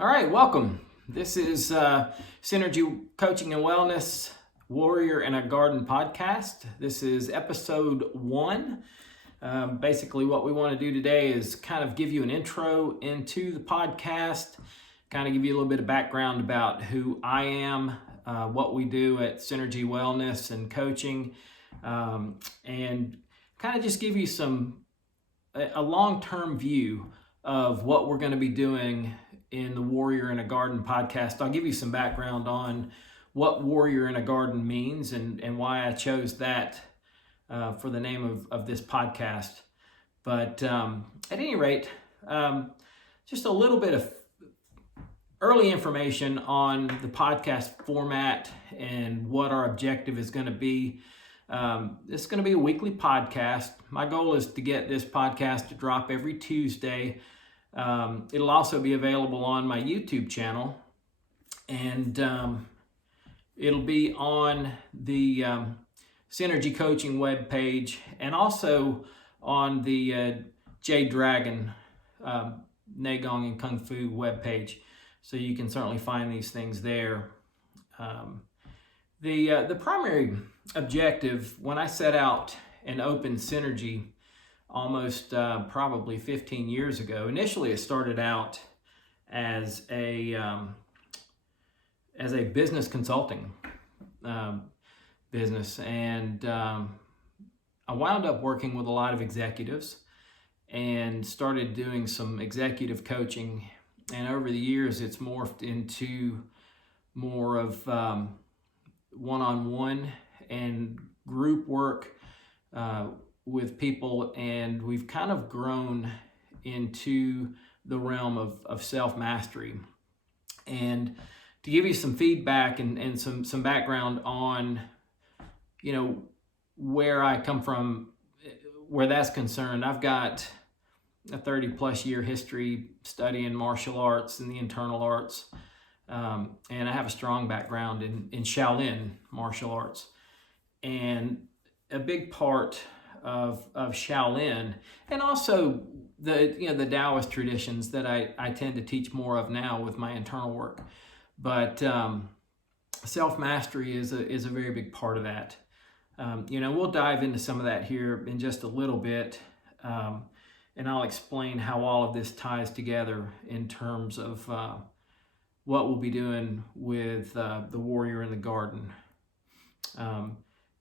All right, welcome. This is Synergy Coaching and Wellness Warrior in a Garden podcast. This is episode 1. Basically, what we want to do today is kind of give you an intro into the podcast, kind of give you a little bit of background about who I am, what we do at Synergy Wellness and Coaching, and kind of just give you a long-term view of what we're going to be doing in the Warrior in a Garden podcast. I'll give you some background on what Warrior in a Garden means and why I chose that for the name of this podcast. But at any rate, just a little bit of early information on the podcast format and what our objective is going to be. This is going to be a weekly podcast. My goal is to get this podcast to drop every Tuesday. It'll also be available on my YouTube channel, and it'll be on the Synergy Coaching webpage and also on the Jade Dragon Neigong and Kung Fu webpage. So you can certainly find these things there. The primary objective when I set out and opened Synergy almost probably 15 years ago. Initially, it started out as a business consulting business, and I wound up working with a lot of executives and started doing some executive coaching. And over the years, it's morphed into more of one-on-one and group work with people, and we've kind of grown into the realm of self-mastery. And to give you some feedback and some background on, where I come from, where that's concerned, I've got a 30 plus year history studying martial arts and the internal arts. And I have a strong background in Shaolin martial arts. And a big part of Shaolin, and also the Taoist traditions that I tend to teach more of now with my internal work. But self-mastery is a very big part of that. We'll dive into some of that here in just a little bit, and I'll explain how all of this ties together in terms of what we'll be doing with the Warrior in the Garden.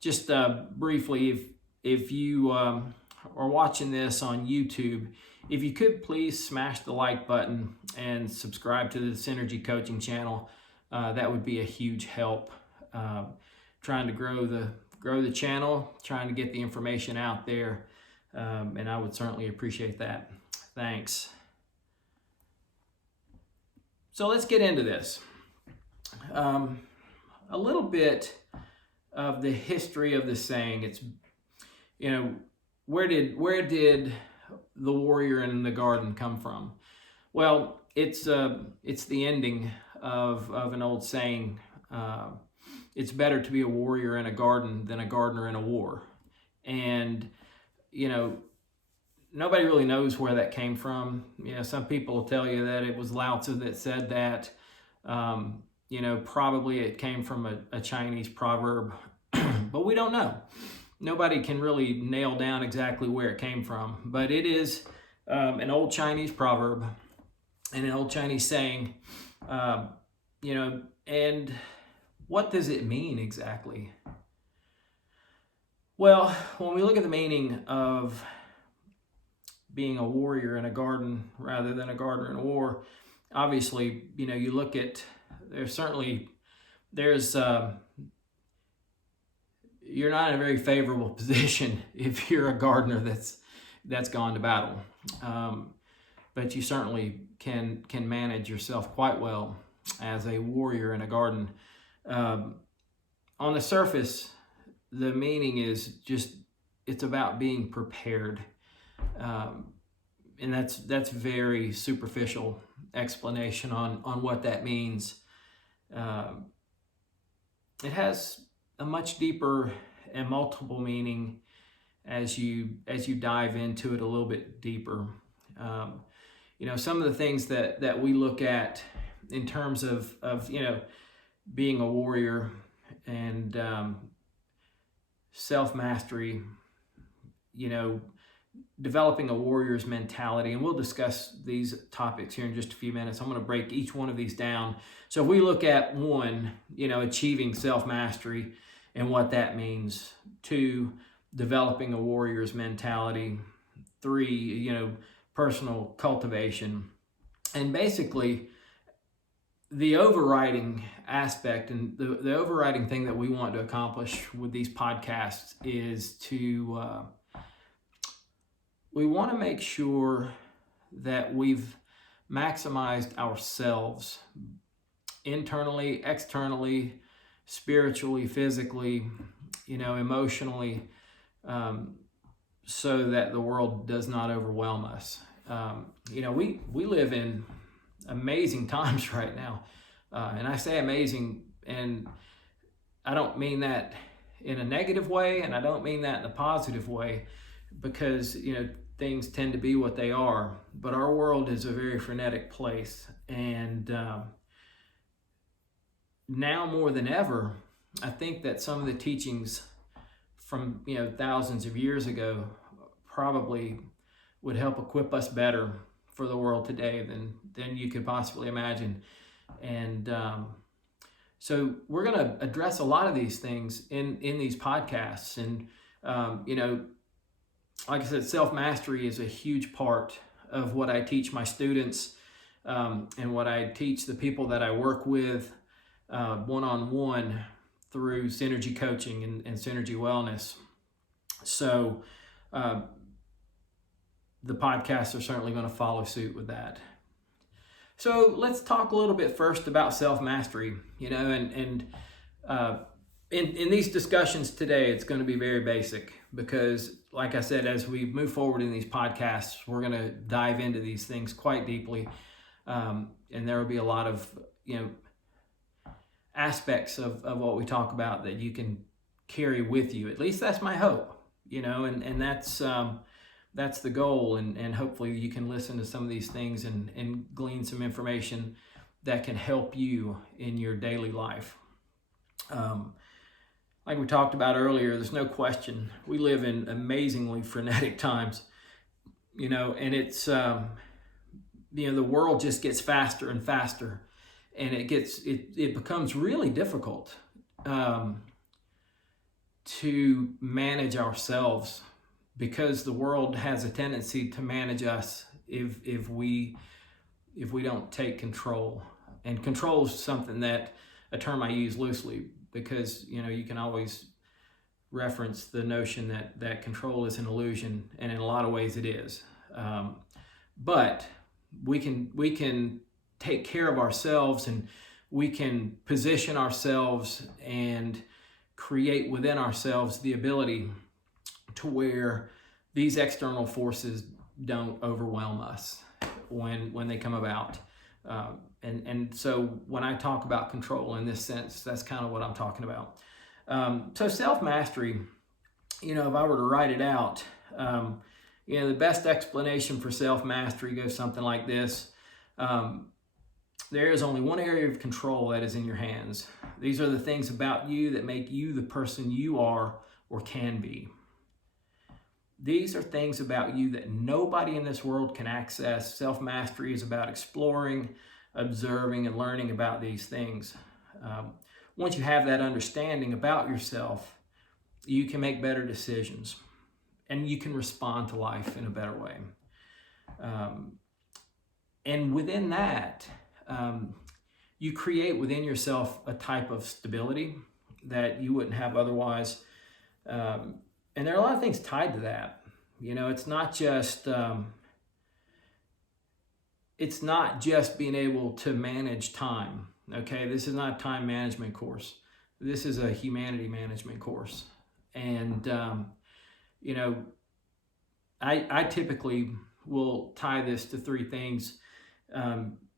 Just briefly, if you are watching this on YouTube, if you could please smash the like button and subscribe to the Synergy Coaching channel, that would be a huge help. Trying to grow the channel, trying to get the information out there, and I would certainly appreciate that. Thanks. So let's get into this. A little bit of the history of the saying. It's where did the Warrior in the Garden come from? Well, it's the ending of an old saying. It's better to be a warrior in a garden than a gardener in a war. And nobody really knows where that came from. Some people will tell you that it was Lao Tzu that said that. Probably it came from a Chinese proverb, but we don't know. Nobody can really nail down exactly where it came from, but it is an old Chinese proverb and an old Chinese saying, and what does it mean exactly? Well, when we look at the meaning of being a warrior in a garden rather than a gardener in a war, obviously, you look at, you're not in a very favorable position if you're a gardener that's gone to battle. But you certainly can manage yourself quite well as a warrior in a garden. On the surface, the meaning is just, it's about being prepared. And that's very superficial explanation on what that means. It has a much deeper and multiple meaning as you dive into it a little bit deeper. Some of the things that we look at in terms of being a warrior and self-mastery, developing a warrior's mentality. And we'll discuss these topics here in just a few minutes. I'm going to break each one of these down. So if we look at 1, achieving self-mastery and what that means. 2, developing a warrior's mentality. 3, personal cultivation. And basically, the overriding aspect and the overriding thing that we want to accomplish with these podcasts is we want to make sure that we've maximized ourselves internally, externally, spiritually, physically, emotionally, so that the world does not overwhelm us. We live in amazing times right now. And I say amazing, and I don't mean that in a negative way, and I don't mean that in a positive way, because, things tend to be what they are. But our world is a very frenetic place. And now more than ever, I think that some of the teachings from, thousands of years ago probably would help equip us better for the world today than you could possibly imagine. And so we're going to address a lot of these things in these podcasts. And, like I said, self-mastery is a huge part of what I teach my students and what I teach the people that I work with one-on-one through Synergy Coaching and Synergy Wellness. So the podcasts are certainly going to follow suit with that. So let's talk a little bit first about self-mastery, in these discussions today, it's going to be very basic because, like I said, as we move forward in these podcasts, we're going to dive into these things quite deeply. And there will be a lot of, aspects of what we talk about that you can carry with you. At least that's my hope, and that's the goal. And hopefully you can listen to some of these things and glean some information that can help you in your daily life. Like we talked about earlier, there's no question we live in amazingly frenetic times, and it's, the world just gets faster and faster, and it becomes really difficult to manage ourselves because the world has a tendency to manage us if we don't take control. And control is something that, a term I use loosely, because you can always reference the notion that control is an illusion, and in a lot of ways it is. But we can take care of ourselves, and we can position ourselves and create within ourselves the ability to where these external forces don't overwhelm us when they come about. And so when I talk about control in this sense, that's kind of what I'm talking about. So self-mastery, if I were to write it out, the best explanation for self-mastery goes something like this. There is only one area of control that is in your hands. These are the things about you that make you the person you are or can be. These are things about you that nobody in this world can access. Self-mastery is about exploring, observing, and learning about these things. Once you have that understanding about yourself, you can make better decisions, and you can respond to life in a better way. And within that, you create within yourself a type of stability that you wouldn't have otherwise. And there are a lot of things tied to that. It's not just being able to manage time. Okay, this is not a time management course. This is a humanity management course. And I typically will tie this to 3 things.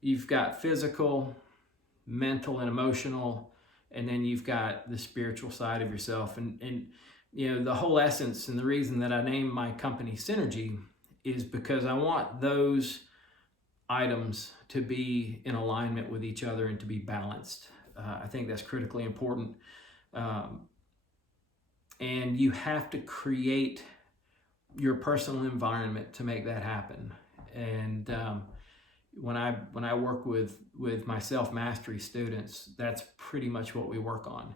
You've got physical, mental, and emotional, and then you've got the spiritual side of yourself. And the whole essence and the reason that I named my company Synergy is because I want those items to be in alignment with each other and to be balanced. I think that's critically important. And you have to create your personal environment to make that happen. And when I work with my self-mastery students, that's pretty much what we work on.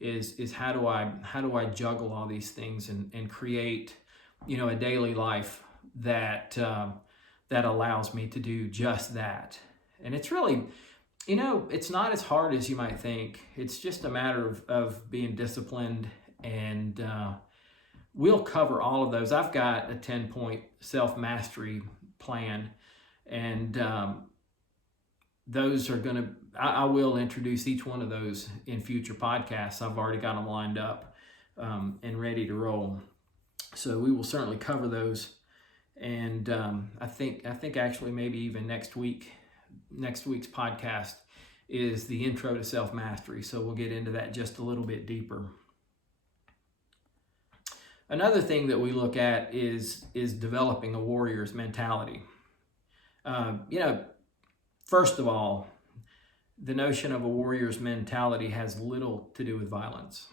Is how do I juggle all these things and create, a daily life that allows me to do just that. And it's really, it's not as hard as you might think. It's just a matter of being disciplined, and we'll cover all of those. I've got a 10-point self-mastery plan, and those are I will introduce each one of those in future podcasts. I've already got them lined up and ready to roll. So we will certainly cover those. And I think actually maybe even next week's podcast is the intro to self-mastery. So we'll get into that just a little bit deeper. Another thing that we look at is developing a warrior's mentality. First of all, the notion of a warrior's mentality has little to do with violence.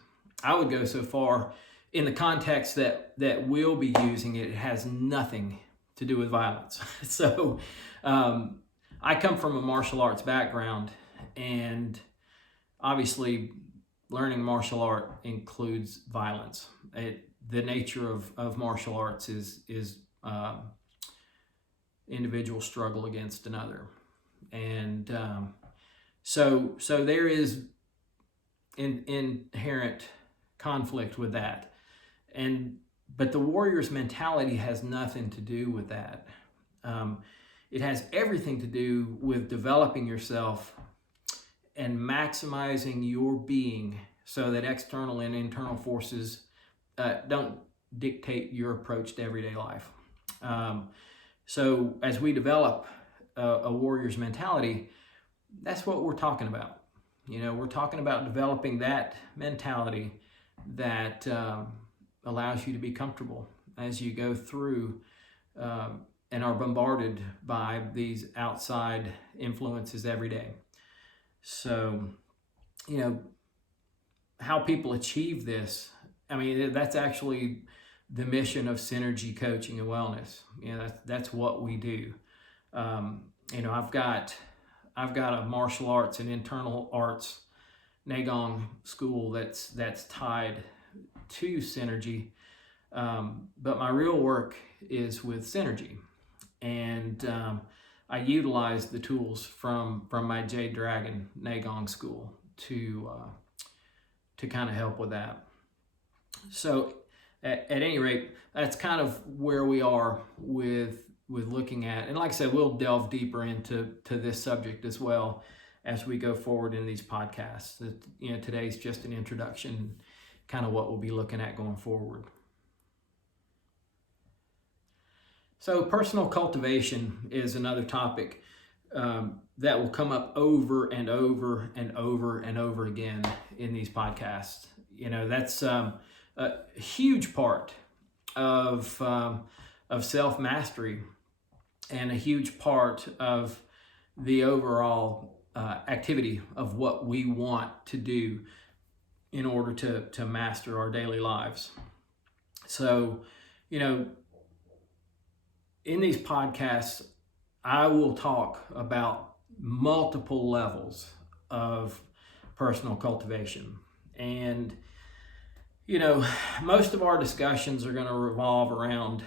I would go so far in the context that we'll be using it has nothing to do with violence. So I come from a martial arts background, and obviously learning martial art includes violence. The nature of martial arts is individual struggle against another. And so there is inherent conflict with that. But the warrior's mentality has nothing to do with that. It has everything to do with developing yourself and maximizing your being so that external and internal forces don't dictate your approach to everyday life. So as we develop a warrior's mentality, that's what we're talking about. We're talking about developing that mentality that allows you to be comfortable as you go through and are bombarded by these outside influences every day. So, how people achieve this, that's actually the mission of Synergy Coaching and Wellness. That's what we do. I've got a martial arts and internal arts Nagong school that's tied to Synergy, but my real work is with Synergy, and I utilize the tools from my Jade Dragon Nagong school to kind of help with that. So at any rate, that's kind of where we are with looking at, and like I said, we'll delve deeper into this subject as well as we go forward in these podcasts. Today's just an introduction, kind of what we'll be looking at going forward. So personal cultivation is another topic that will come up over and over and over and over again in these podcasts. That's a huge part of self-mastery and a huge part of the overall activity of what we want to do in order to master our daily lives. So, in these podcasts, I will talk about multiple levels of personal cultivation. And, most of our discussions are going to revolve around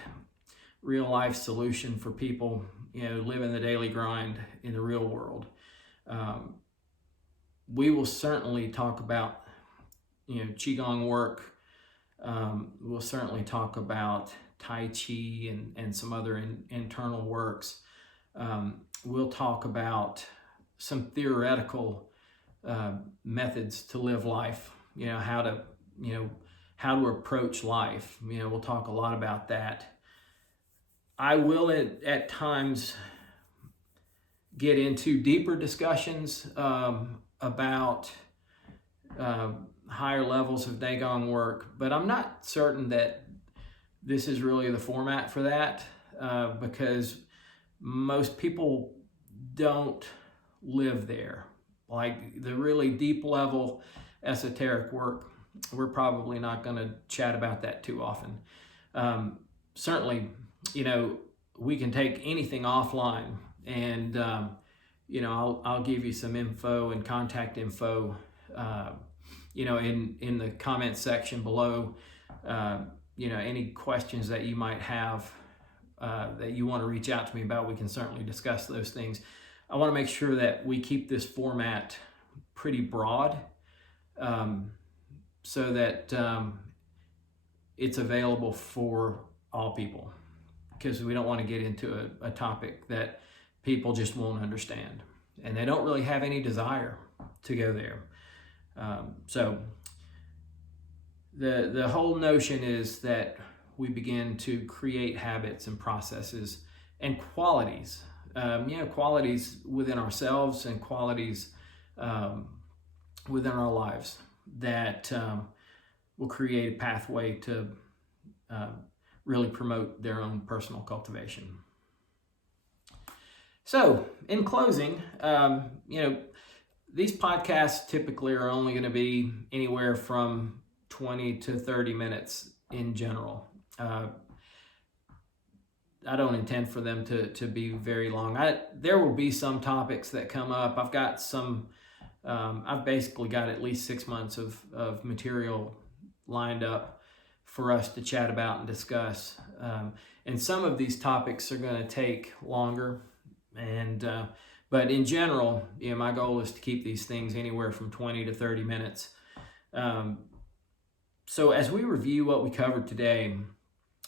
real life solution for people, living the daily grind in the real world. We will certainly talk about, Qigong work. We'll certainly talk about Tai Chi and some other internal works. We'll talk about some theoretical methods to live life, how to approach life. We'll talk a lot about that. I will at times get into deeper discussions about higher levels of Daegong work, but I'm not certain that this is really the format for that, because most people don't live there. Like the really deep level esoteric work, we're probably not going to chat about that too often. Certainly, we can take anything offline, and I'll give you some info and contact info, in the comment section below. Any questions that you might have that you want to reach out to me about, we can certainly discuss those things. I want to make sure that we keep this format pretty broad, so that it's available for all people, because we don't want to get into a topic that people just won't understand, and they don't really have any desire to go there. So the whole notion is that we begin to create habits and processes and qualities, qualities within ourselves and qualities within our lives that will create a pathway to really promote their own personal cultivation. So, in closing, these podcasts typically are only going to be anywhere from 20 to 30 minutes in general. I don't intend for them to be very long. There will be some topics that come up. I've got some, I've basically got at least 6 months of material lined up for us to chat about and discuss. And some of these topics are going to take longer. But in general, my goal is to keep these things anywhere from 20 to 30 minutes. So as we review what we covered today,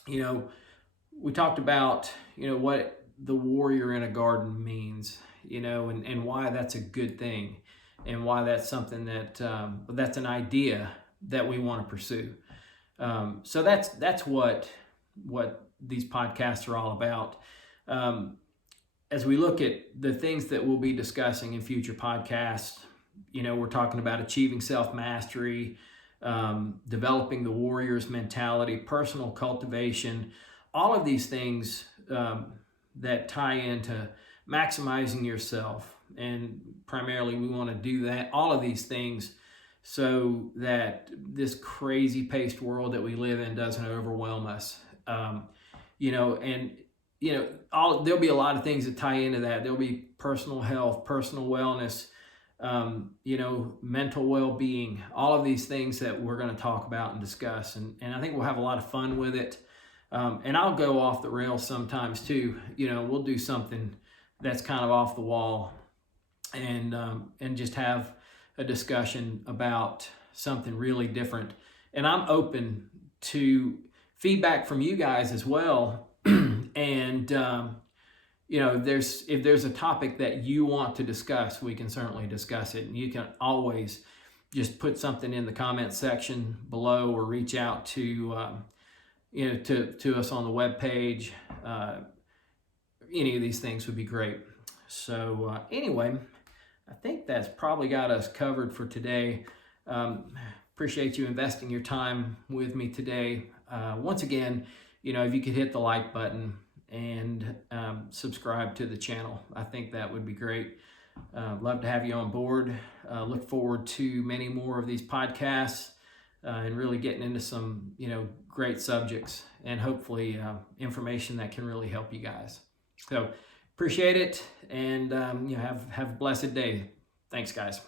we talked about, what the warrior in a garden means, and why that's a good thing, and why that's something that's an idea that we want to pursue. So that's what these podcasts are all about. As we look at the things that we'll be discussing in future podcasts, we're talking about achieving self-mastery, developing the warrior's mentality, personal cultivation, all of these things that tie into maximizing yourself. And primarily we want to do that, all of these things, so that this crazy paced world that we live in doesn't overwhelm us. There'll be a lot of things that tie into that. There'll be personal health, personal wellness, mental well-being, all of these things that we're going to talk about and discuss. And I think we'll have a lot of fun with it. And I'll go off the rails sometimes too. We'll do something that's kind of off the wall, and just have a discussion about something really different. And I'm open to feedback from you guys as well. And if there's a topic that you want to discuss, we can certainly discuss it. And you can always just put something in the comment section below, or reach out to us on the webpage. Any of these things would be great. So anyway, I think that's probably got us covered for today. Appreciate you investing your time with me today. Once again, if you could hit the like button and subscribe to the channel, I think that would be great. Love to have you on board. Look forward to many more of these podcasts, and really getting into some, great subjects, and hopefully information that can really help you guys. So appreciate it, and have a blessed day. Thanks, guys.